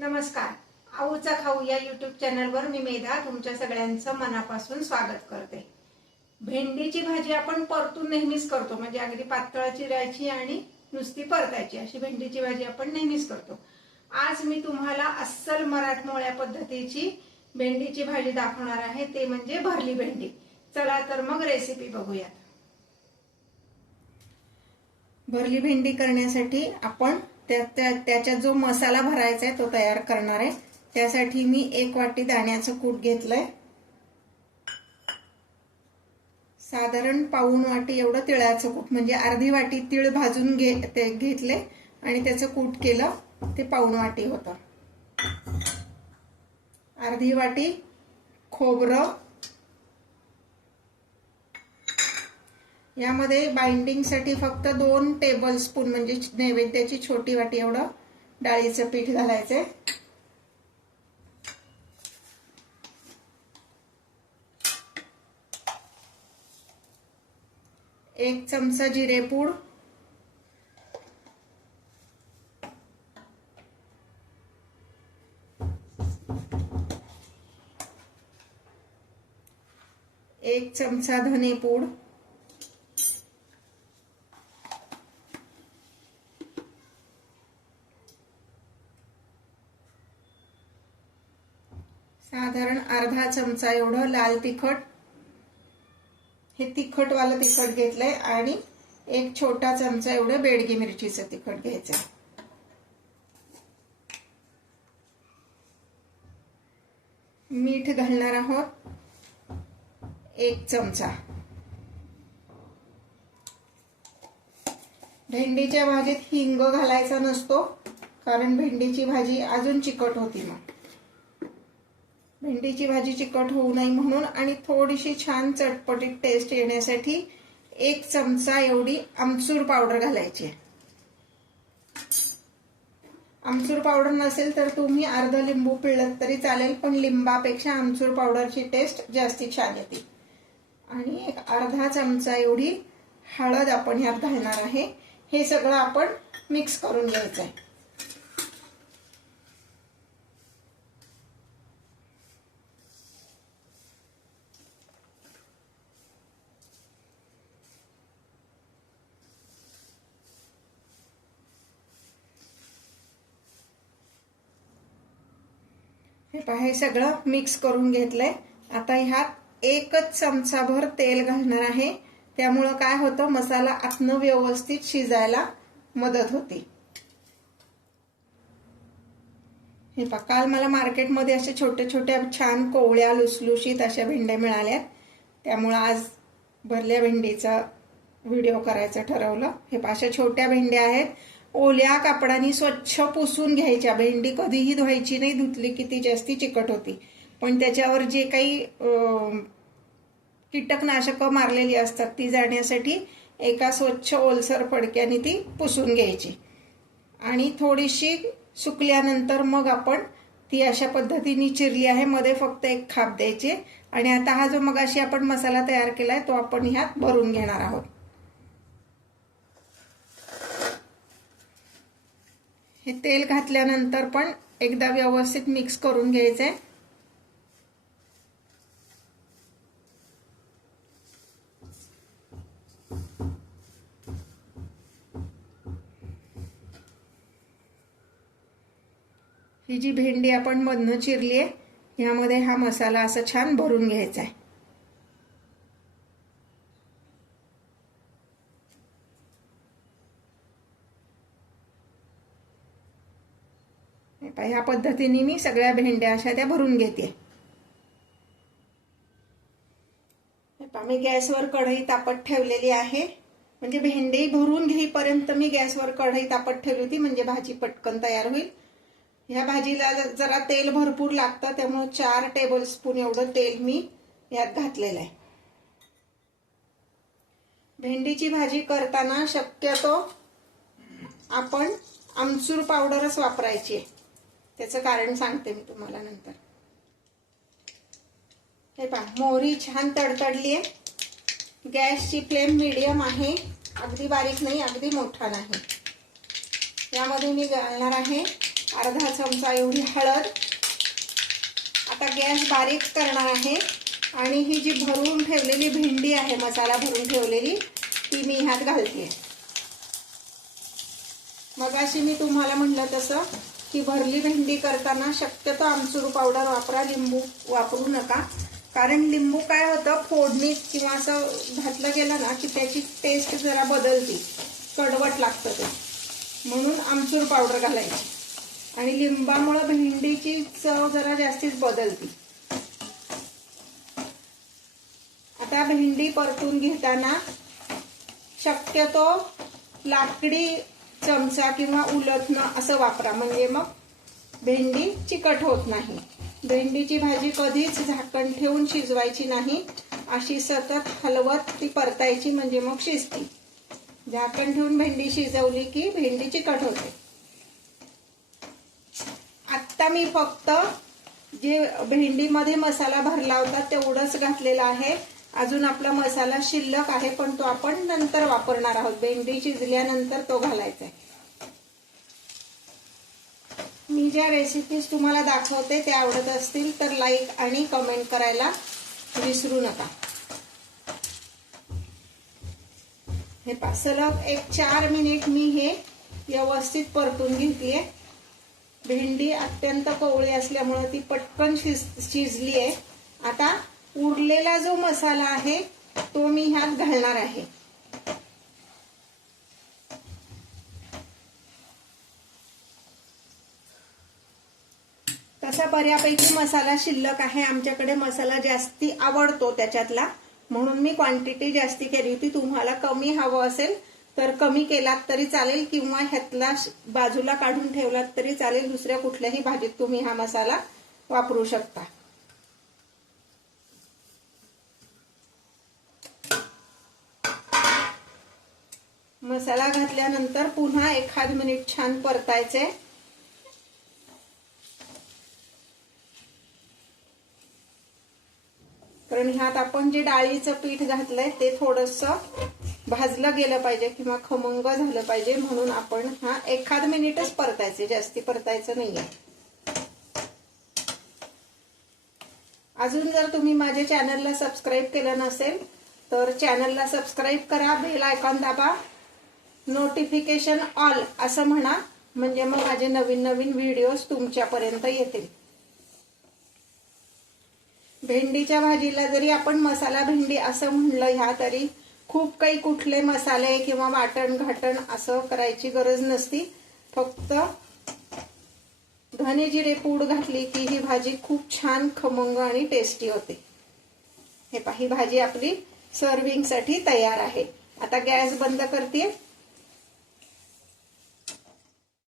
नमस्कार. आऊचा खाऊ या यूट्यूब चॅनलवर मी मेधा तुमच्या सगळ्यांचं मनापासून स्वागत करते. भेंडीची भाजी आपण परतून नेहमीच करतो, म्हणजे अगदी पातळ चिरायची आणि नुसती परतायची अशी भेंडीची भाजी आपण नेहमीच करतो. आज मी तुम्हाला अस्सल मराठमोळ्या पद्धतीची भेंडीची भाजी दाखवणार आहे, ते म्हणजे भरली भेंडी. चला तर मग रेसिपी बघूयात. भरली भेंडी करण्यासाठी आपण त्याच्यात जो मसाला भरायचा आहे तो तयार करणार आहे. त्यासाठी मी 1 वाटी दाण्याचं कूट घेतलंय, साधारण पाऊण वाटी एवढं तिळाचं कूट, म्हणजे अर्धी वाटी तीळ भाजून घेतले आणि त्याचं कूट केलं, ते पाऊण वाटी होतं. अर्धी वाटी खोबरं, यामध्ये बाइंडिंगसाठी फक्त 2 टेबलस्पून म्हणजे नैवेद्याची छोटी वाटी एवढं डाळीचं पीठ घालायचंय. एक चमचा जिरेपूड, एक चमचा धनेपूड, साधारण अर्धा चमचा एवढं लाल तिखट, हे तिखटवालं तिखट घेतलंय, आणि एक छोटा चमचा एवढं बेडगी मिरचीचं तिखट घ्यायचं. मीठ घालणार आहोत 1 चमचा. भेंडीच्या भाजीत हिंग घालायचा नसतो, कारण भेंडीची भाजी अजून चिकट होती. मग भेंडीची भाजी चिकट होऊ नये म्हणून आणि थोडीशी छान चटपटीत टेस्ट येण्यासाठी 1 चमचा एवढी आमचूर पावडर घालायची. आमचूर पावडर नसेल तर तुम्ही अर्ध लिंबू पिळलं तरी चालेल, पण लिंबापेक्षा आमचूर पावडरची टेस्ट जास्ती छान येते. आणि 1 अर्धा चमचा एवढी हळद आपण ह्यात घालणार आहे. हे सगळं आपण मिक्स करून घ्यायचं आहे. हे सगळं मिक्स करून घेतलंय. आता ह्यात 1 चमचा भर तेल घालणार आहे. त्यामुळं काय होतं, मसाला आतनं व्यवस्थित शिजायला मदत होते. हे पहा, काल मला मार्केटमध्ये अशा छोट्या छोट्या छान कोवळ्या लुसलुशीत अशा भेंड्या मिळाल्या, त्यामुळं आज भरल्या भेंडीचा व्हिडिओ करायचं ठरवलं. हे पहा, अशा छोट्या भेंड्या आहेत. ओल्या कापडाने स्वच्छ पुसून घ्यायच्या. भेंडी कधीही धुवायची नाही, धुतली की ती जास्ती चिकट होती. पण त्याच्यावर जे काही कीटकनाशकं मारलेली असतात ती जाण्यासाठी एका स्वच्छ ओलसर फडक्याने ती पुसून घ्यायची. आणि थोडीशी सुकल्यानंतर मग आपण ती अशा पद्धतीने चिरली आहे, मध्ये फक्त 1 खाप द्यायची. आणि आता हा जो मगाशी आपण मसाला तयार केलाय तो आपण ह्यात भरून घेणार आहोत. हे तेल घातल्यानंतर पण एकदा व्यवस्थित मिक्स करून घ्यायचंय. ही जी भेंडी आपण मधनं चिरली आहे, ह्यामध्ये हा मसाला असा छान भरून घ्यायचा आहे. ह्या पद्धतीने मी सगळ्या भेंड्या अशा त्या भरून घेते. मी गॅसवर कढई तापत ठेवलेली आहे, म्हणजे भेंडी भरून घेईपर्यंत मी गॅसवर कढई तापत ठेवली होती, म्हणजे भाजी पटकन तयार होईल. ह्या भाजीला जरा तेल भरपूर लागतं, त्यामुळे 4 टेबलस्पून एवढं तेल मी यात घातलेलं आहे. भेंडीची भाजी करताना शक्यतो आपण आमचूर पावडरच वापरायची आहे. त्याचं कारण सांगते मी तुम्हाला नंतर. हे पहा, मोहरी छान तडतडली आहे. गॅसची फ्लेम मीडियम आहे, अगदी बारीक नाही, अगदी मोठा नाही. यामध्ये मी घालणार आहे अर्धा चमचा एवढी हळद. आता गॅस बारीक करणार आहे आणि ही जी भरून ठेवलेली भेंडी आहे, मसाला भरून ठेवलेली, ती मी ह्यात घालते. मगाशी मी तुम्हाला म्हटलं तसं की भरली भेंडी करताना शक्यतो आमचूर पावडर वापरा, लिंबू वापरू नका. कारण लिंबू काय होतं, फोडणीत किंवा असं घातलं गेलं ना की त्याची टेस्ट जरा बदलते, कडवट लागतं ते, म्हणून आमचूर पावडर घालायची. आणि लिंबामुळे भेंडीची चव जरा जास्तीच बदलते. आता भेंडी परतून घेताना शक्यतो लाकडी चमचा किंवा उलथणं असं वापरा, म्हणजे मग भेंडी चिकट होत नाही. भेंडीची भाजी कधीच झाकण ठेवून शिजवायची नाही, अशी सतत हलवत ती परतायची, म्हणजे मग शिजती. झाकण ठेवून भेंडी शिजवली की भेंडी चिकट होते. आत्ता मी फक्त जे भेंडीमध्ये मसाला भरला होता तेवढंच घातलेला आहे. अजून आपला मसाला शिल्लक आहे, पण तो आपण नंतर वापरणार आहोत. भेंडी शिजल्यानंतर तो घालायचा आहे. मी ज्या रेसिपीज तुम्हाला दाखवते ते आवडत असतील तर लाईक आणि कमेंट करायला विसरू नका. हे सलग 1-4 मिनिट मी हे व्यवस्थित परतून घेतलीये. भेंडी अत्यंत कवळी असल्यामुळे ती पटकन शिजली आहे. आता उरलेला जो मसाला आहे तो मी ह्यात घालणार आहे. तसा बऱ्यापैकी मसाला शिल्लक आहे. आमच्याकडे मसाला जास्ती आवडतो त्याच्यातला, म्हणून मी क्वांटिटी जास्ती केली होती. तुम्हाला कमी हवं असेल तर कमी केलात तरी चालेल, किंवा ह्यातला बाजूला काढून ठेवलात तरी चालेल. दुसऱ्या कुठल्याही भाजीत तुम्ही हा मसाला वापरू शकता. मसाला घातल्यानंतर पुन्हा 1 मिनिट छान परतायचे. कारण ह्यात आपण जे डाळीचं पीठ घातलंय ते थोडंसं भाजलं गेलं पाहिजे किंवा खमंग झालं पाहिजे, म्हणून आपण हा 1 मिनिटच परतायचे, जास्ती परतायचं नाहीये. अजून जर तुम्ही माझ्या चॅनलला सबस्क्राईब केलं नसेल तर चॅनलला सबस्क्राईब करा, बेल आयकॉन दाबा, नोटिफिकेशन ऑल असं म्हणा, म्हणजे मग माझे नवीन नवीन व्हिडिओज तुमच्यापर्यंत येतील. भेंडीच्या भाजीला जरी आपण मसाला भेंडी असं म्हणलं ह्या, तरी खूप काही कुठले मसाले किंवा वाटण घाटण असं करायची गरज नसती. फक्त धने जिरे पूड घातली की ही भाजी खूप छान खमंग आणि टेस्टी होते. हे पहा, ही भाजी आपली सर्विंग साठी तयार आहे. आता गॅस बंद करते.